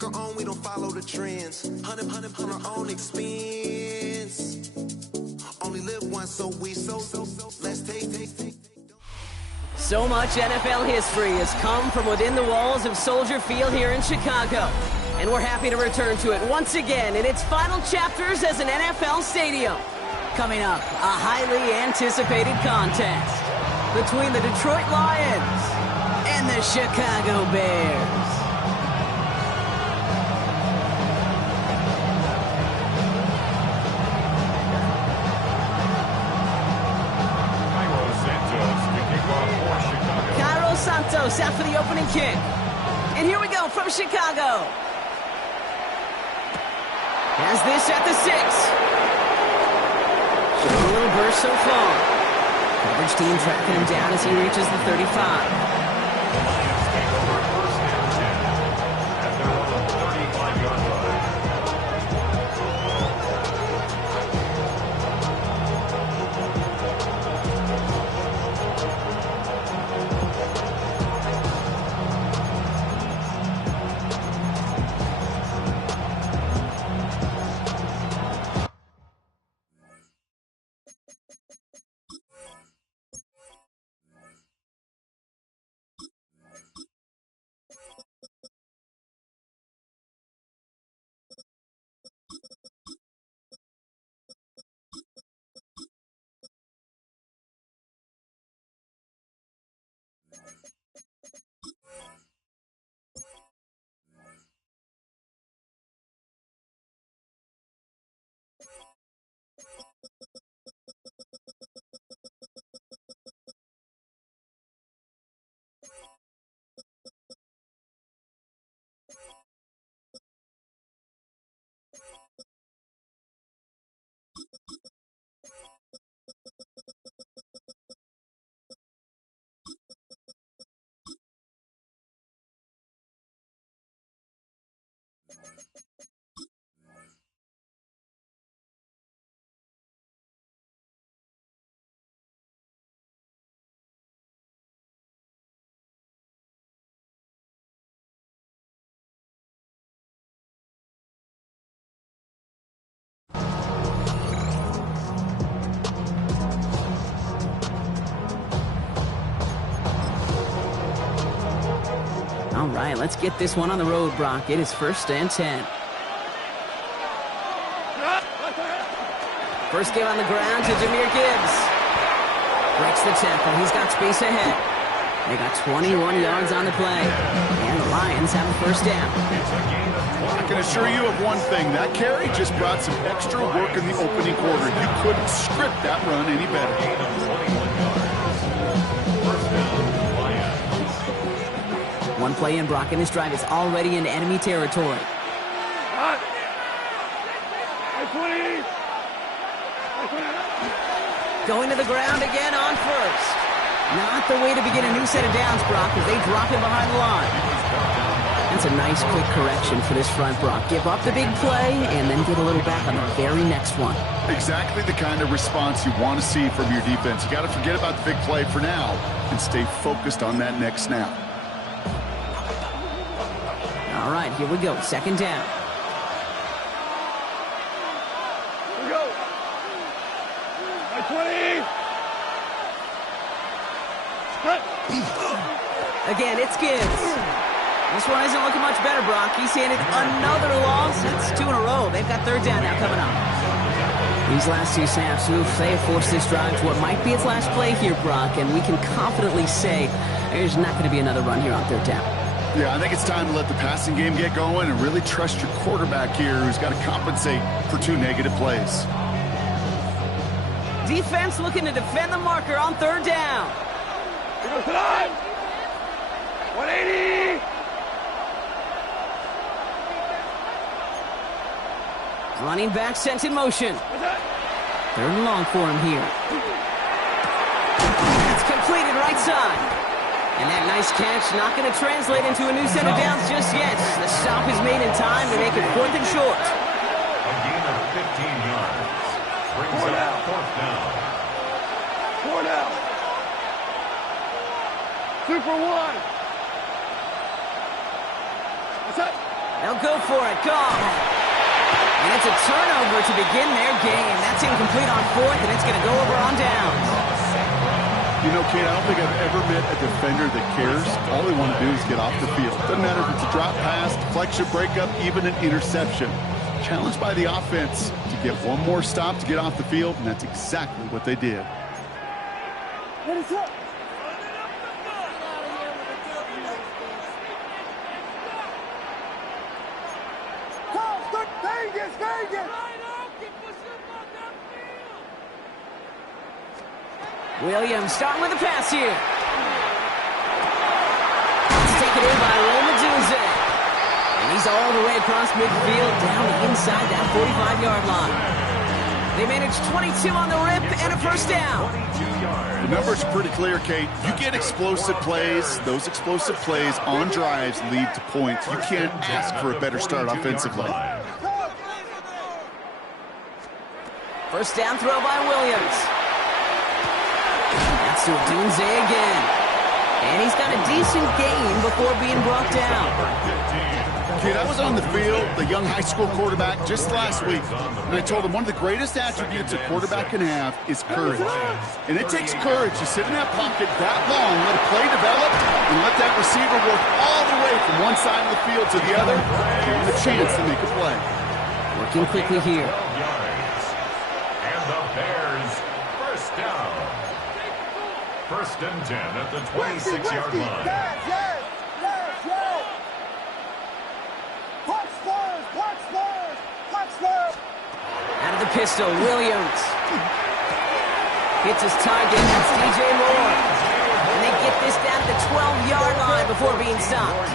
pick our own, we don't follow the trends. Hundred on our own expense. Only live once, so let's take. So much NFL history has come from within the walls of Soldier Field here in Chicago. And we're happy to return to it once again in its final chapters as an NFL stadium. Coming up, a highly anticipated contest between the Detroit Lions and the Chicago Bears. Santos out for the opening kick. And here we go from Chicago. Has this at the 6. A little burst so far. Coverage team tracking him down as he reaches the 35. The Lions take over first and 10 at their own 35-yard line. All right, let's get this one on the road, Brock. It is first and 10. First game on the ground to Jahmyr Gibbs. Breaks the tackle. He's got space ahead. They got 21 yards on the play. And the Lions have a first down. I can assure you of one thing. That carry just brought some extra work in the opening quarter. You couldn't script that run any better. One play in, Brock, and this drive is already into enemy territory. Going to the ground again on first. Not the way to begin a new set of downs, Brock, as they drop him behind the line. That's a nice quick correction for this front, Brock. Give up the big play and then get a little back on the very next one. Exactly the kind of response you want to see from your defense. You got to forget about the big play for now and stay focused on that next snap. All right, here we go. Second down. Here we go. By 20. Cut. Again, it's Gibbs. This one isn't looking much better, Brock. He's handed another loss. It's 2 in a row. They've got third down now coming up. These last 2 snaps, they have forced this drive to what might be its last play here, Brock, and we can confidently say there's not going to be another run here on third down. Yeah, I think it's time to let the passing game get going and really trust your quarterback here, who's got to compensate for 2 negative plays. Defense looking to defend the marker on third down. Here goes the line. 180. Running back sent in motion. Third and long for him here. It's completed right side. And that nice catch not going to translate into a new set of downs just yet. The stop is made in time to make it 4th and short. A gain of 15 yards. Brings up 4th down. 4 down. 2 for 1. What's that? They'll they'll go for it. Gone. And it's a turnover to begin their game. That's incomplete on fourth, and it's going to go over on downs. You know, Kate, I don't think I've ever met a defender that cares. All they want to do is get off the field. Doesn't matter if it's a drop pass, deflection, breakup, even an interception. Challenged by the offense to get one more stop to get off the field, and that's exactly what they did. What is up? Williams starting with a pass here. It's taken in by Romadunze. And he's all the way across midfield down inside that 45-yard line. They managed 22 on the rip and a first down. The numbers are pretty clear, Kate. You get explosive plays. Those explosive plays on drives lead to points. You can't ask for a better start offensively. First down throw by Williams. That's to Dunze again. And he's got a decent gain before being brought down. Kid, I was on the field, the young high school quarterback, just last week, and I told him one of the greatest attributes a quarterback can have is courage. And it takes courage to sit in that pocket that long, let a play develop, and let that receiver work all the way from one side of the field to the other, give him a chance to make a play. Working quickly here. And the Bears, first down. First and 10 at the 26-yard line. Out of the pistol, Williams. Hits his target, that's DJ Moore. And they get this down to the 12-yard line before being stopped.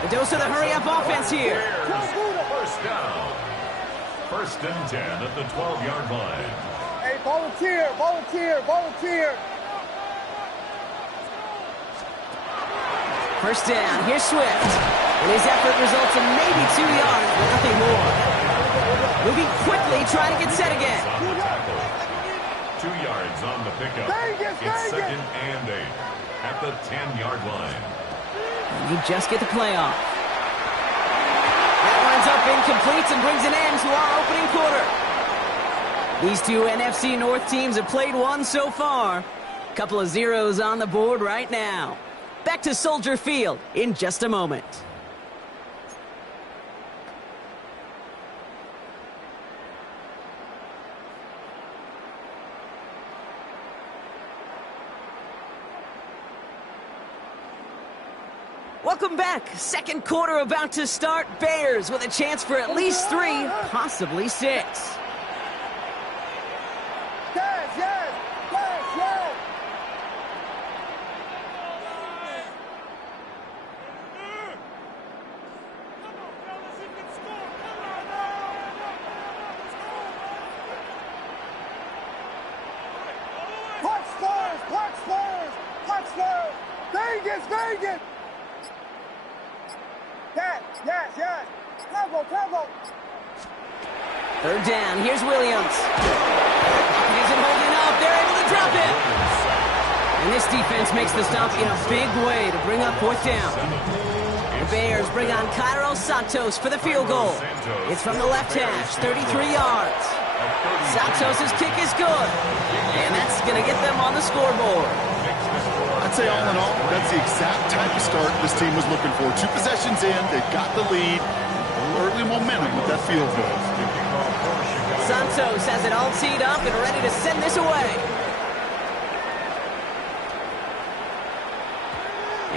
The dose of the hurry-up offense here. First down. First and 10 at the 12-yard line. Hey, volunteer, volunteer, volunteer. First down, here's Swift. And his effort results in maybe 2 yards, but nothing more. Moving quickly, trying to get set again. 2 yards on the pickup. It's second and 8 at the 10-yard line. And you just get the play off. That winds up incomplete and brings an end to our opening quarter. These two NFC North teams have played one so far. Couple of zeros on the board right now. Back to Soldier Field in just a moment. Welcome back. Second quarter about to start. Bears with a chance for at least 3, possibly 6. Yes, yes, yes, yes. Punch Spurs, punch Spurs, punch Spurs. Vegas, Vegas. Yes, yes, yes. Tempo, tempo. Third down. Here's Williams. He isn't holding up. They're able to drop it. And this defense makes the stop in a big way to bring up fourth down. The Bears bring on Cairo Santos for the field goal. It's from the left hash, 33 yards. Santos' kick is good. And that's going to get them on the scoreboard. I'd say all in all, that's the exact type of start this team was looking for. 2 possessions in, they've got the lead. Early momentum with that field goal. Santos has it all teed up and ready to send this away.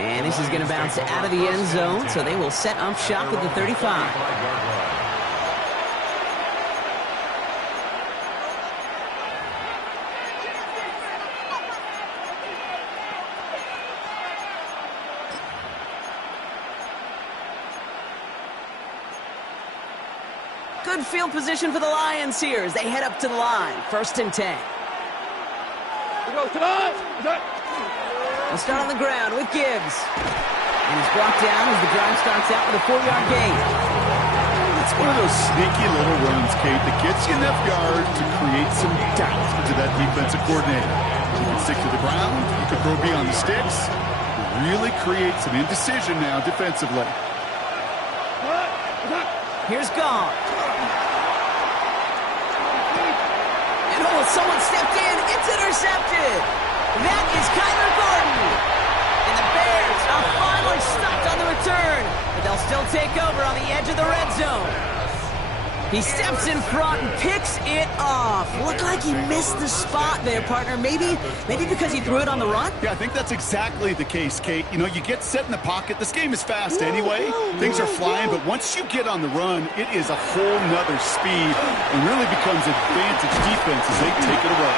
And this is going to bounce out of the end zone, so they will set up shop at the 35. Good field position for the Lions here as they head up to the line. First and 10. We go tonight. We'll start on the ground with Gibbs. And he's brought down as the drive starts out with a 4-yard gain. It's one of those sneaky little runs, Kate, that gets you enough yards to create some doubt to that defensive coordinator. You can stick to the ground, you can throw beyond the sticks, really create some indecision now defensively. Here's Goff. And oh, someone stepped in. It's intercepted. That is Kyler Gordon. And the Bears are finally stopped on the return. But they'll still take over on the edge of the red zone. He steps in front and picks it off. Looked like he missed the spot there, partner. Maybe because he threw it on the run? Yeah, I think that's exactly the case, Kate. You know, you get set in the pocket. This game is fast anyway. Things are flying, but once you get on the run, it is a whole nother speed and really becomes advantage defense as they take it away.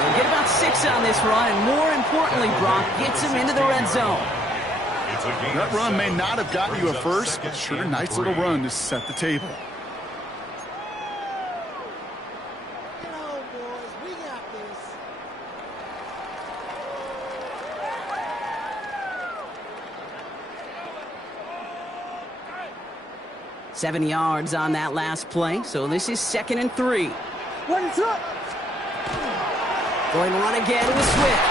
We'll get about 6 on this run, and more importantly, Brock gets him into the red zone. That run may not have gotten you a first, but sure, nice little run to set the table. 7 yards on that last play, so this is 2nd and 3. What is up? Going to run again with Swift.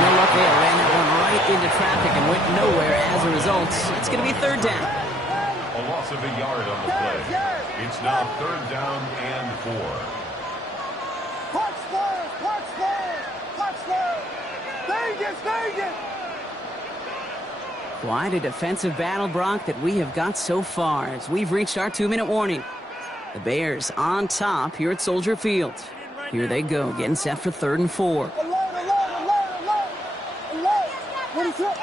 No luck there. Ran that one right into traffic and went nowhere as a result. It's going to be 3rd down. A loss of a yard on the play. It's now 3rd down and 4. Punch players, punch players, punch players. Vegas, Vegas. Quite a defensive battle, Brock, that we have got so far as we've reached our 2-minute warning. The Bears on top here at Soldier Field. Here they go, getting set for 3rd and 4. Alert. What is up?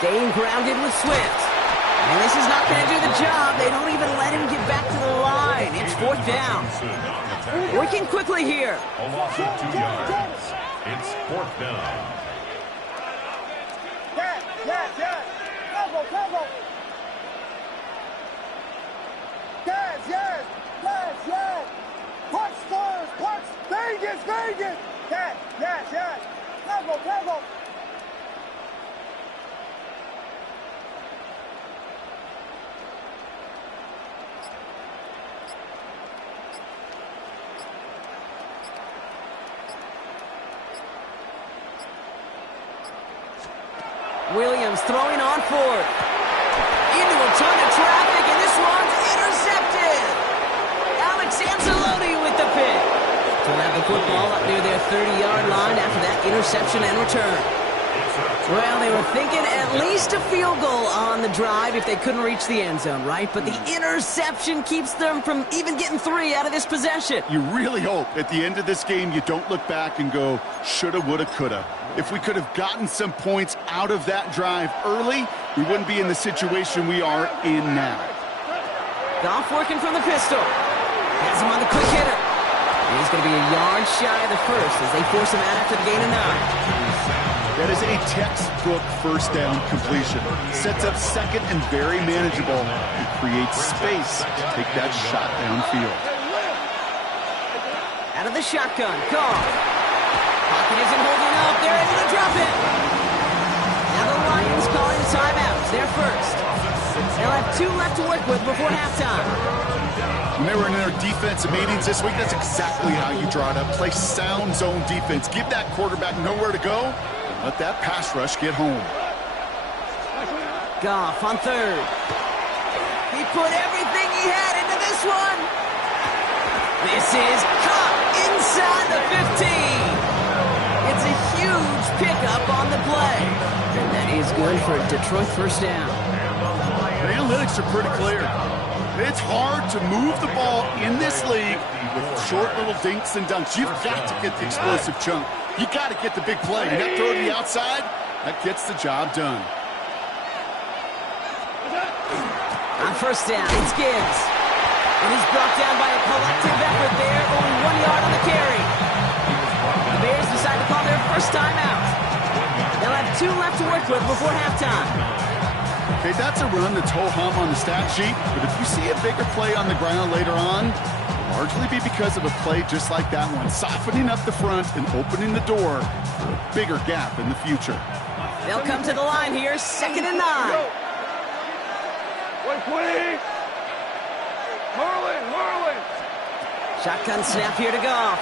Staying grounded with Swift. And this is not going to do the job. They don't even let him get back to the line. It's 4th down. Working quickly here. A loss of 2 yards. It's 4th down. Yes. Cover. Yes. Punch players, punch. Vegas. Yes. Cover. Williams throwing on 4th. Into a ton of traffic, and this one's intercepted. Alex Anzalone with the pick. They'll have the football up near their 30-yard line after that interception and return. Well, they were thinking at least a field goal on the drive if they couldn't reach the end zone, right? But the interception keeps them from even getting 3 out of this possession. You really hope at the end of this game you don't look back and go, shoulda, woulda, coulda. If we could have gotten some points out of that drive early, we wouldn't be in the situation we are in now. Goff working from the pistol. Has him on the quick hitter. And he's going to be a yard shy of the first as they force him out after the gain of 9. That is a textbook 1st down completion. Sets up 2nd and very manageable. It creates space to take that shot downfield. Out of the shotgun, Goff. Pocket isn't holding up. They're able to drop it. Now the Lions calling timeouts. They're first. They'll have 2 left to work with before halftime. When they were in their defensive meetings this week, that's exactly how you draw it up. Play sound zone defense. Give that quarterback nowhere to go. Let that pass rush get home. Goff on 3rd. He put everything he had into this one. This is caught inside the 15. It's a huge pickup on the play. And that is good for a Detroit 1st down. The analytics are pretty clear. It's hard to move the ball in this league with short little dinks and dunks. You've got to get the explosive chunk. You got to get the big play. And that throw to the outside, that gets the job done. On 1st down, it's Gibbs. And he's brought down by a collective effort there. Only 1 yard on the carry. The Bears decide to call their first timeout. They'll have 2 left to work with before halftime. Okay, that's a run that's ho-hum on the stat sheet, but if you see a bigger play on the ground later on, it'll largely be because of a play just like that one, softening up the front and opening the door for a bigger gap in the future. They'll come to the line here, 2nd and 9. Wait. Merlin. Shotgun snap here to Goff.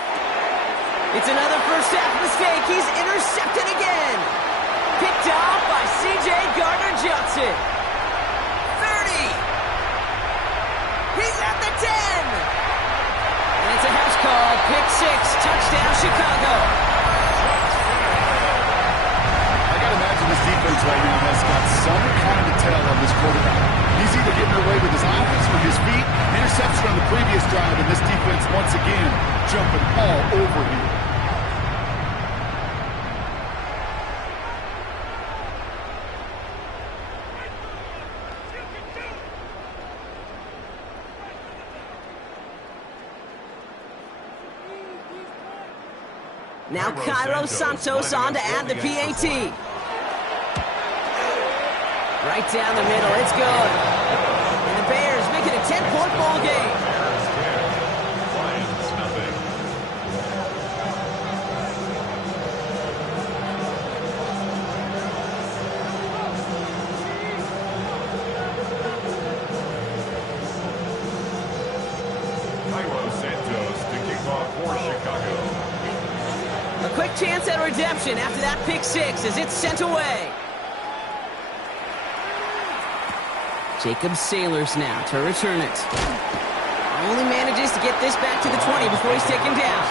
It's another first half mistake. He's intercepted again. Picked off by C.J. Gardner-Johnson. 30. He's at the 10. And it's a house call. Pick 6. Touchdown, Chicago. I got to imagine this defense right now has got some kind of tell on this quarterback. He's either getting away with his offense with his feet, interception on the previous drive, and this defense once again jumping all over him. Now Cairo Santos on to add the PAT. Right down the middle, it's good. And the Bears make it a 10-point ball game. Lions nothing. Cairo Santos to kick off for Chicago. A quick chance at redemption after that pick 6 as it's sent away. Jacob Sailors now to return it. Only manages to get this back to the 20 before he's taken down.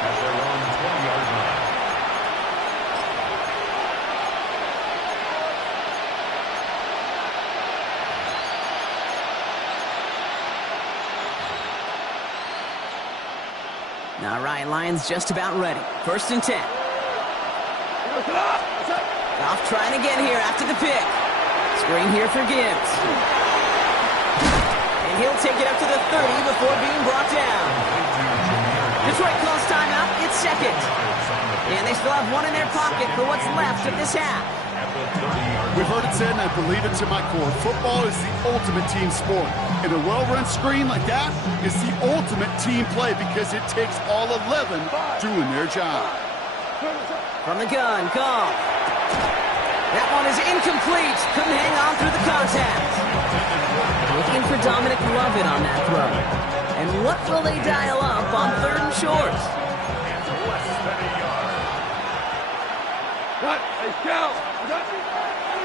At their own 20-yard line. All right, Lions just about ready. 1st and 10. Goff trying again here after the pick. Screen here for Gibbs. And he'll take it up to the 30 before being brought down. Detroit calls timeout. It's 2nd. And they still have one in their pocket for what's left of this half. We've heard it said, and I believe it to my core, football is the ultimate team sport. And a well-run screen like that is the ultimate team play because it takes all 11 doing their job. From the gun, Goff. That one is incomplete. Couldn't hang on through the contact. Looking for Dominic Lovett on that throw. And what will they dial up on 3rd and short?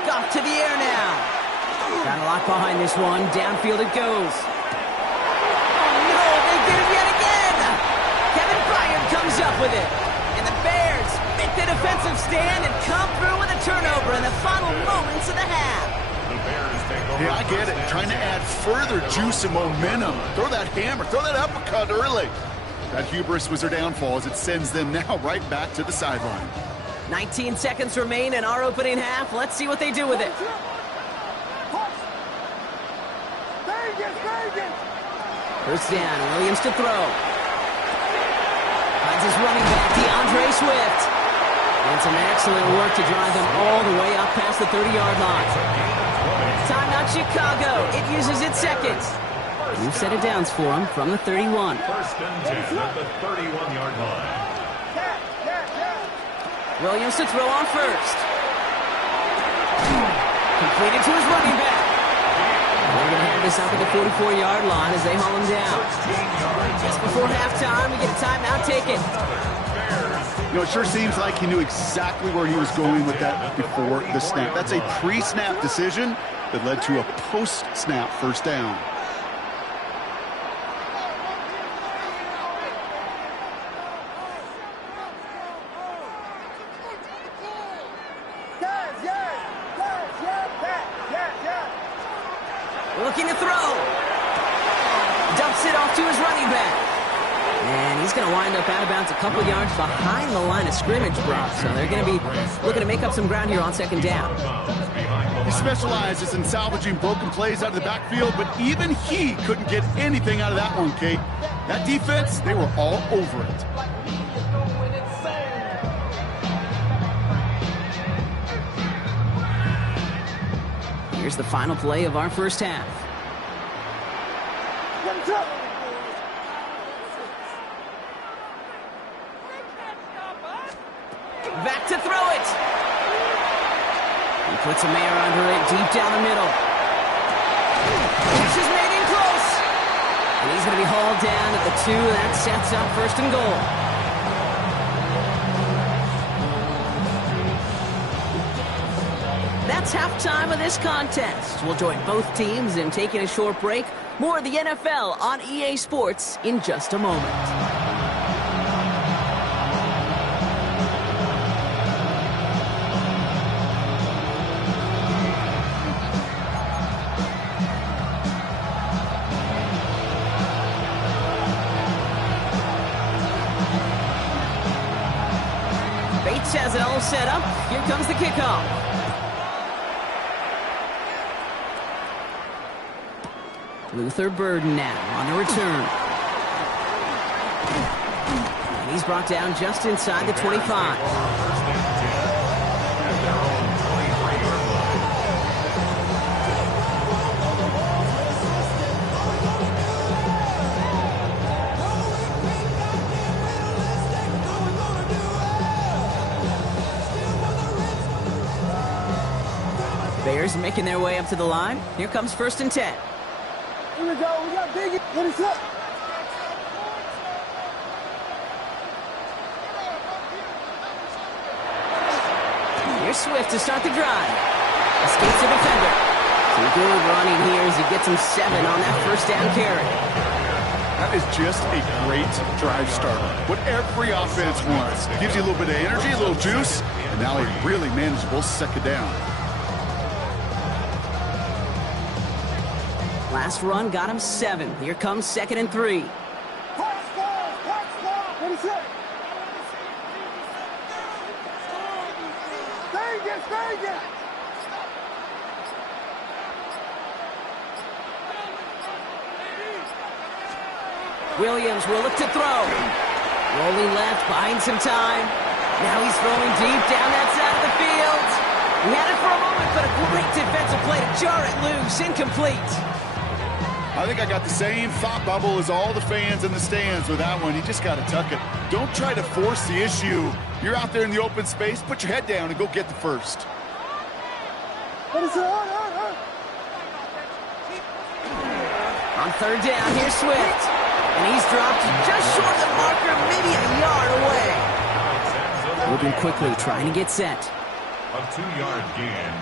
Goff to the air now. Got a lot behind this one. Downfield it goes. Oh no, they did it yet again. Kevin Byard comes up with it. And the Bears make the defensive stand and come through with a turnover in the final moments of the half. Yeah, I get it. Trying to add further juice and momentum. Throw that hammer, throw that uppercut early. That hubris was their downfall as it sends them now right back to the sideline. 19 seconds remain in our opening half. Let's see what they do with it. First down, Williams to throw. Finds his running back, DeAndre Swift. And some excellent work to drive them all the way up past the 30-yard line. Timeout Chicago. It uses its 2nd. New set of downs for him from the 31. 1st and 10 at the 31-yard line. Williams to throw on first. Completed to his running back. They're going to hand this up at the 44-yard line as they haul him down. Just before halftime, we get a timeout taken. You know, it sure seems like he knew exactly where he was going with that before the snap. That's a pre-snap decision that led to a post-snap first down. Looking to throw. Dumps it off to his running back. And he's going to wind up out of bounds a couple yards behind the line of scrimmage, Brock. So they're going to be looking to make up some ground here on 2nd down. He specializes in salvaging broken plays out of the backfield, but even he couldn't get anything out of that one, Kate. That defense, they were all over it. Here's the final play of our first half. Back to throw it. He puts a man under it deep down the middle. Catch is made in close. And he's going to be hauled down at the 2. That sets up 1st and goal. it's halftime of this contest. We'll join both teams in taking a short break. More of the NFL on EA Sports in just a moment. Bates has it all set up. Here comes the kickoff. Luther Burden now on the return. And he's brought down just inside the 25. Bears making their way up to the line. Here comes 1st and 10. Here we go. We got Biggie. What is up? Here's Swift to start the drive. Escapes the defender. Some good running here as he gets him 7 on that 1st down carry. That is just a great drive starter. What every offense wants. Gives you a little bit of energy, a little juice, and now a really manageable 2nd down. Last run got him 7. Here comes 2nd and 3. What is up? Stay again. Williams will look to throw. Rolling left, buying some time. Now he's throwing deep down that side of the field. He had it for a moment, but a great defensive play to jar it loose. Incomplete. I think I got the same thought bubble as all the fans in the stands with that one. You just got to tuck it. Don't try to force the issue. You're out there in the open space. Put your head down and go get the 1st. What is up? On 3rd down, here's Swift. And he's dropped just short of the marker, maybe a yard away. Moving quickly, trying to get set. A 2-yard gain.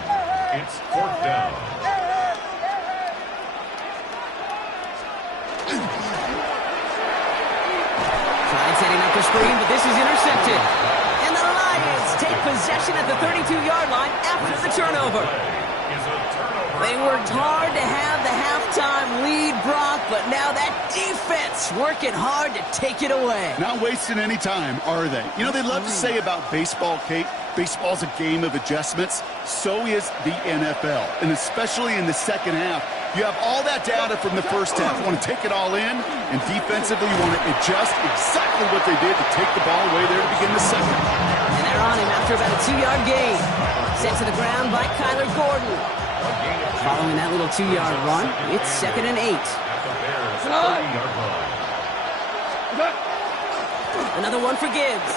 It's 4th down. Setting up the screen, but this is intercepted. And the Lions take possession at the 32-yard line after the turnover. They worked hard to have the halftime lead, Brock, but now that defense working hard to take it away. Not wasting any time, are they? You know, they love to say about baseball, Kate, baseball's a game of adjustments. So is the NFL, and especially in the 2nd half. You have all that data from the 1st half. You want to take it all in, and defensively you want to adjust exactly what they did to take the ball away there to begin the 2nd. And they're on him after about a 2-yard gain. Sent to the ground by Kyler Gordon. Following that little 2-yard run, it's 2nd and 8. Another one for Gibbs.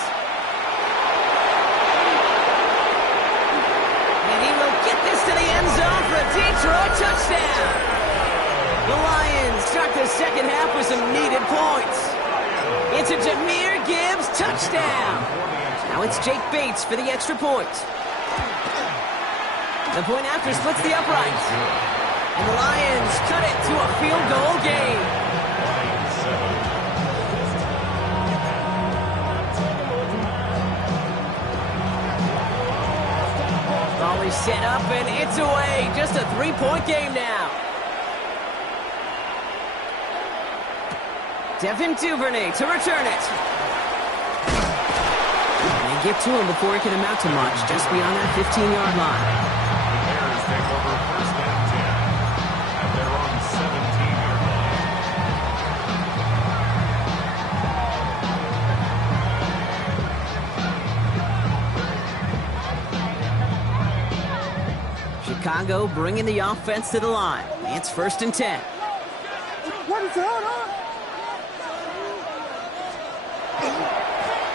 And he will get this to the end zone for a Detroit touchdown. The Lions start the 2nd half with some needed points. It's a Jahmyr Gibbs touchdown. Now it's Jake Bates for the extra point. The point after splits the uprights. And the Lions cut it to a field goal game. Ball is set up and it's away. Just a 3-point game now. Devin Duvernay to return it. And they get to him before it can amount to much, just beyond that 15-yard line. Take over 1st and 10 at their own 17-yard line. Chicago bringing the offense to the line. It's 1st and 10. What is going on?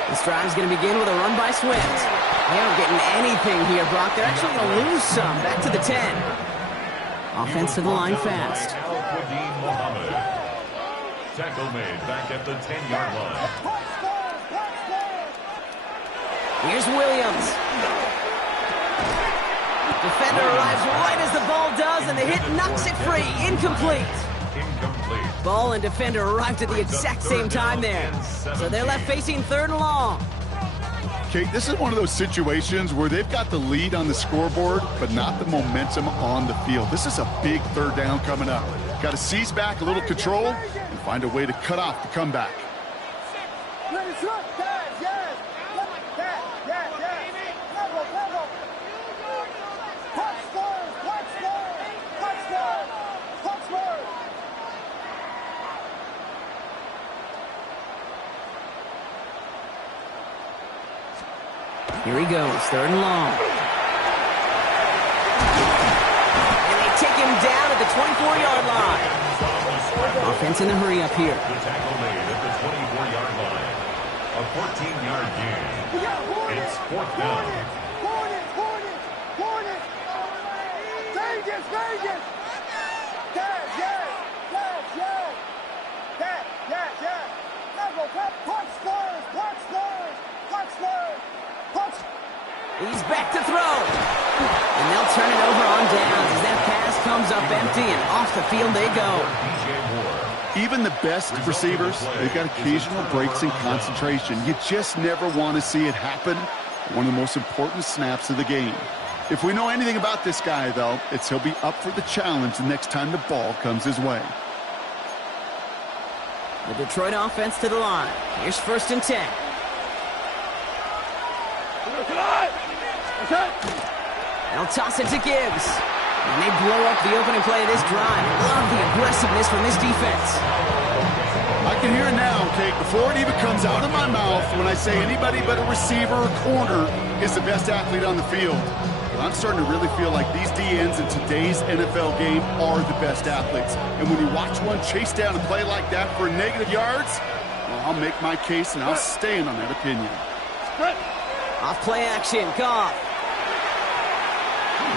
This drive's going to begin with a run by Swift. They aren't getting anything here, Brock. They're actually going to lose some. Back to the 10. Offense to the line fast. Tackle made back at the 10-yard line. Here's Williams. Defender arrives right as the ball does, and the hit knocks it free. Incomplete. Ball and defender arrived at the exact same time there. So they're left facing 3rd and long. Kate, this is one of those situations where they've got the lead on the scoreboard, but not the momentum on the field. This is a big 3rd down coming up. Got to seize back a little control and find a way to cut off the comeback. Here he goes, 3rd and long. And they take him down at the 24-yard line. Offense in the hurry up here. The tackle made at the 24-yard line. A 14-yard gain. It's 4th down. Vegas! He's back to throw. And they'll turn it over on downs as that pass comes up empty, and off the field they go. Even the best receivers, they've got occasional breaks in concentration. You just never want to see it happen. One of the most important snaps of the game. If we know anything about this guy, though, it's he'll be up for the challenge the next time the ball comes his way. The Detroit offense to the line. Here's 1st and 10. They'll toss it to Gibbs. And they blow up the opening play of this drive. Love the aggressiveness from this defense. I can hear it now, Kate, before it even comes out of my mouth when I say anybody but a receiver or corner is the best athlete on the field. But I'm starting to really feel like these DNs in today's NFL game are the best athletes. And when you watch one chase down a play like that for negative yards, well, I'll make my case and I'll stand on that opinion. Off play action, Goff.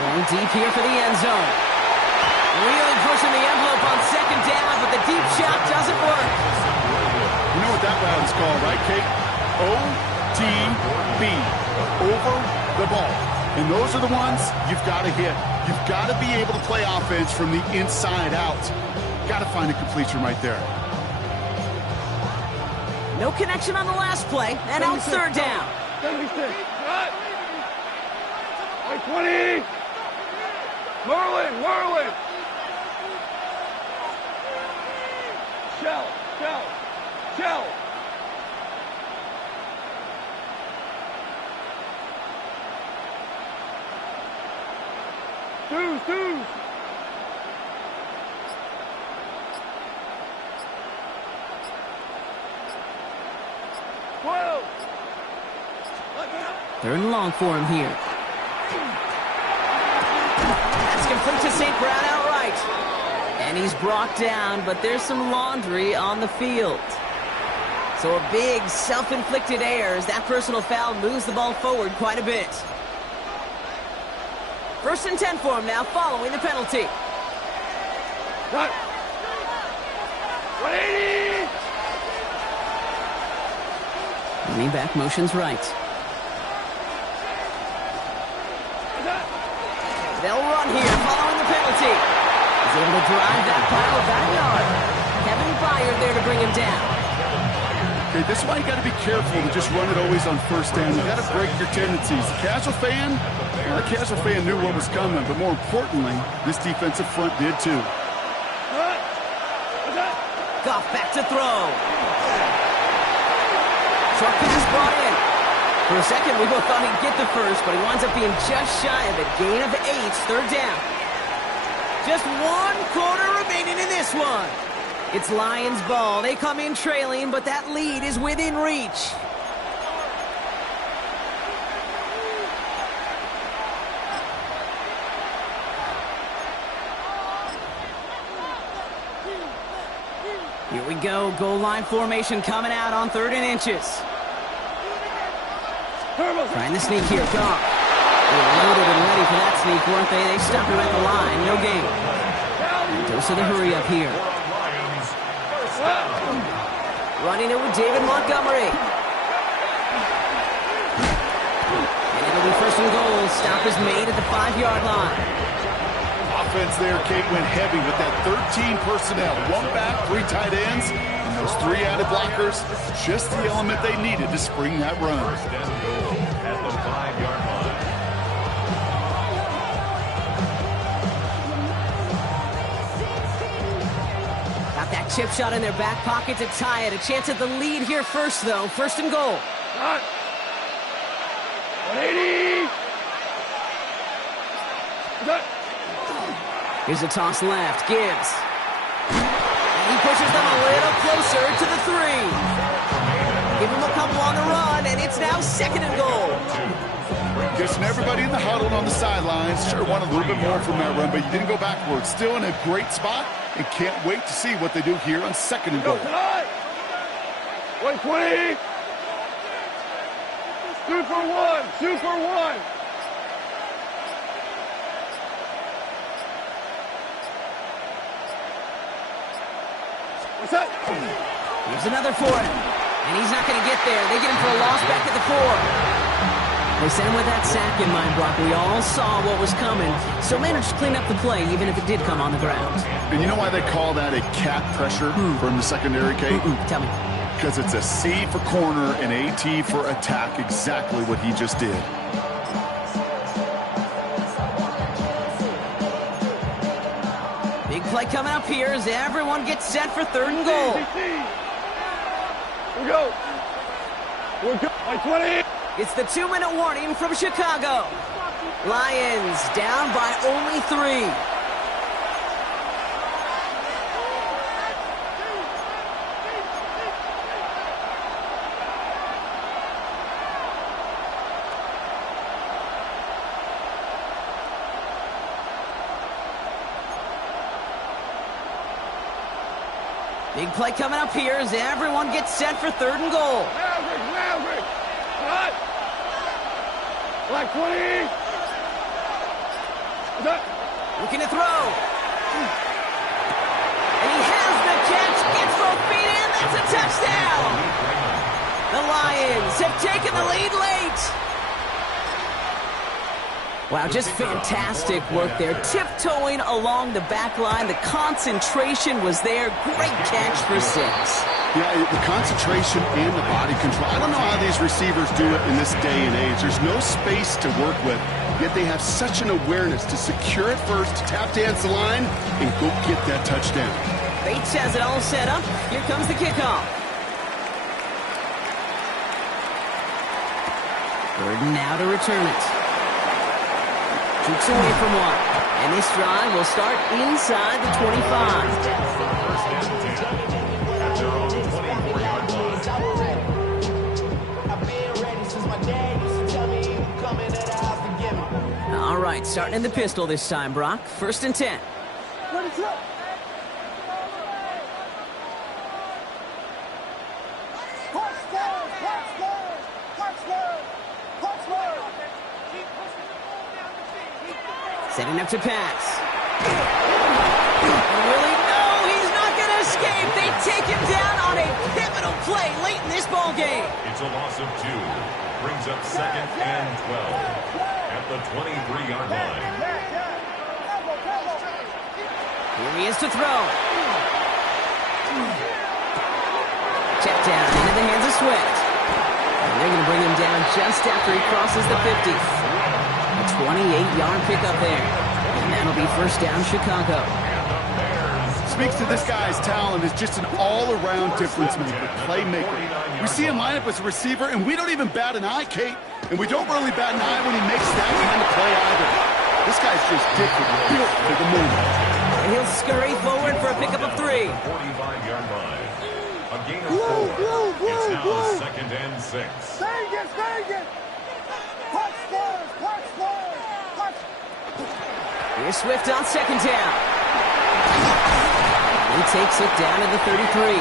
Going deep here for the end zone. Really pushing the envelope on 2nd down, but the deep shot doesn't work. You know what that route is called, right, Kate? OTB. Over the ball. And those are the ones you've got to hit. You've got to be able to play offense from the inside out. Got to find a completion right there. No connection on the last play, and out 3rd down. 76. 20. Merlin. Shell. Deuce. Whoa. 3rd and long for him here. That's complete to St. Brown outright. And he's brought down, but there's some laundry on the field. So a big self-inflicted error as that personal foul moves the ball forward quite a bit. 1st and 10 for him now following the penalty. 180. Running back motions right. They'll run here following the penalty. He's able to drive that pile back yard. Kevin Byard there to bring him down. Okay, this is why you got to be careful to just run it always on 1st down. You got to break your tendencies. The casual fan knew what was coming, but more importantly, this defensive front did too. Goff back to throw. Short pass brought in. For a second, we both thought he'd get the first, but he winds up being just shy of a gain of 8, 3rd down. Just 1 quarter remaining in this one. It's Lions ball. They come in trailing, but that lead is within reach. Here we go. Goal line formation coming out on 3rd and inches. Trying the sneak here. Goff. They were loaded and ready for that sneak, weren't they? They stopped him at the line. No gain. Goes to the hurry up here. Running it with David Montgomery. And it'll it'll be first and goal. Stop is made at the 5-yard line. Offense there, Kate, went heavy with that 13 personnel. 1 back, 3 tight ends, and those 3 added blockers. Just the element they needed to spring that run. First and goal at the 5-yard line. Got that chip shot in their back pocket to tie it. A chance at the lead here first, though. First and goal. 180. Here's a toss left. Gibbs. And he pushes them a little closer to the 3. Give him a couple on the run, and it's now second and goal. Guessing everybody in the huddle and on the sidelines sure wanted a little bit more from that run, but you didn't go backwards. Still in a great spot, and can't wait to see what they do here on second and goal. 120. 2 for 1. 2 for 1. What's that? Here's another for him. And he's not going to get there. They get him for a loss back at the 4. They sent him with that sack in mind, Brock. We all saw what was coming, so managed to clean up the play, even if it did come on the ground. And you know why they call that a cat pressure from the secondary, Kate? Tell me. Because it's a C for corner and a T for attack, exactly what he just did. Big play coming up here as everyone gets set for third and goal. Here we go. Here we go. 20. It's the 2-minute warning from Chicago. Lions down by only 3. Big play coming up here as everyone gets set for third and goal. Maverick. Cut. Black 20. Looking to throw. And he has the catch. Gets both feet in. That's a touchdown. The Lions have taken the lead late. Wow, just fantastic work there. Tiptoeing along the back line. The concentration was there. Great catch for 6. Yeah, the concentration and the body control. I don't know how these receivers do it in this day and age. There's no space to work with, yet they have such an awareness to secure it first, tap dance the line, and go get that touchdown. Bates has it all set up. Here comes the kickoff. Burden now to return it. Shoots away from 1. And this drive will start inside the 25. First and 10 at their own 24-yard line. All right, starting in the pistol this time, Brock. First and 10. Setting up to pass. Really? No, he's not going to escape. They take him down on a pivotal play late in this ball game. It's a loss of 2. Brings up second and 12 at the 23-yard line. Here he is to throw. Check down into the hands of Swift. And they're going to bring him down just after he crosses the 50. A 28-yard pickup there. And that'll be first down, Chicago. Speaks to this guy's talent as just an all-around difference maker, playmaker. We see him line up as a receiver, and we don't even bat an eye, Kate. And we don't really bat an eye when he makes that kind of play either. This guy's just different, built for the moment. And he'll scurry forward for a pickup of 3. 45-yard line. A gain of 4. It's now second and 6. Vegas. Punch squares. Here's Swift on second down. He takes it down to the 33.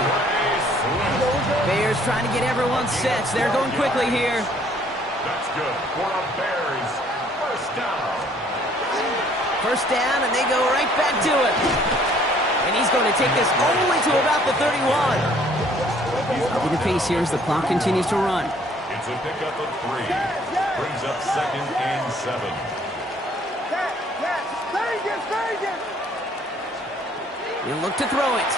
Bears trying to get everyone set. They're going quickly here. That's good for a Bears first down. First down, and they go right back to it. And he's going to take this only to about the 31. Upping the pace here as the clock continues to run. It's a pickup of 3. Brings up 2nd and 7. Vegas! He'll look to throw it.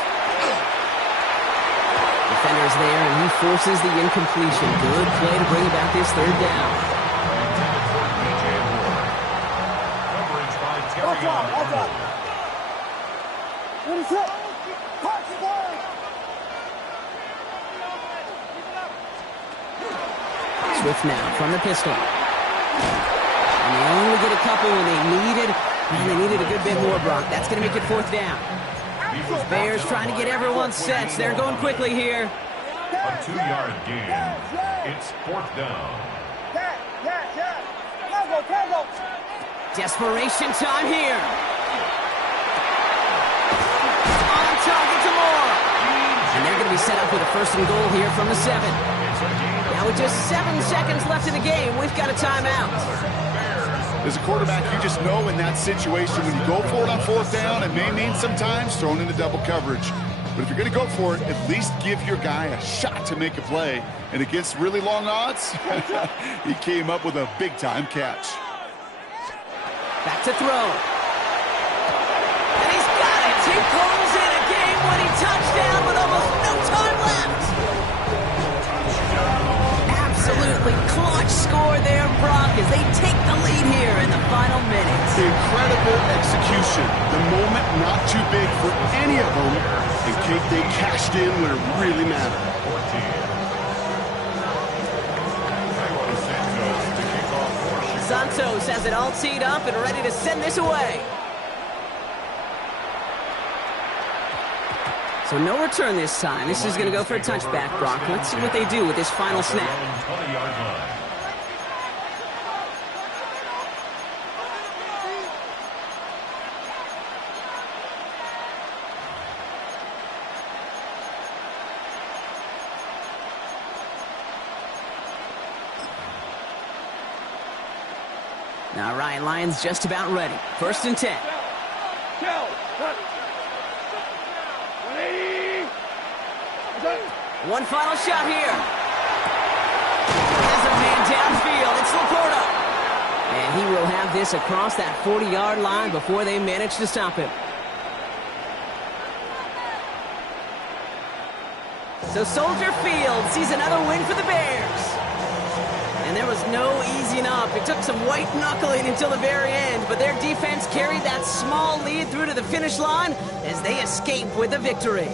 Defender's there, and he forces the incompletion. Good play to bring about this 3rd down. Intended for gm2. Coverage by Terry Arnold. Swift now from the pistol. And they only get a couple when they needed a good bit more, Brock. That's going to make it 4th down. Bears trying to get everyone set. They're going quickly here. A 2-yard gain. It's 4th down. Desperation time here. On target to Moore. And they're going to be set up with a 1st and goal here from the 7. Now with just 7 seconds left in the game, we've got a timeout. As a quarterback, you just know in that situation when you go for it on 4th down, it may mean sometimes throwing into double coverage. But if you're going to go for it, at least give your guy a shot to make a play. And against really long odds, he came up with a big-time catch. Back to throw. And he's got it. He pulls in a game-winning touchdown with almost no time left. Absolutely clutch score there, Brock, as they take the lead here in the final minutes. Incredible execution. The moment not too big for any of them. And Kate, they cashed in when it really mattered. 14. Santos has it all teed up and ready to send this away. So no return this time. This is going to go for a touchback, Brock. Let's see what they do with this final snap. 20-yard line. All right, Lions just about ready. 1st and 10. One final shot here. Has a man downfield. It's Laporta. And he will have this across that 40-yard line before they manage to stop him. So Soldier Field sees another win for the Bears. And there was no easing up. It took some white knuckling until the very end, but their defense carried that small lead through to the finish line as they escape with a victory.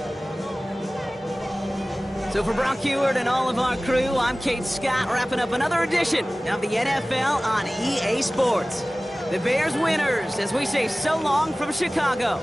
So for Brock Heward and all of our crew, I'm Kate Scott, wrapping up another edition of the NFL on EA Sports. The Bears winners as we say so long from Chicago.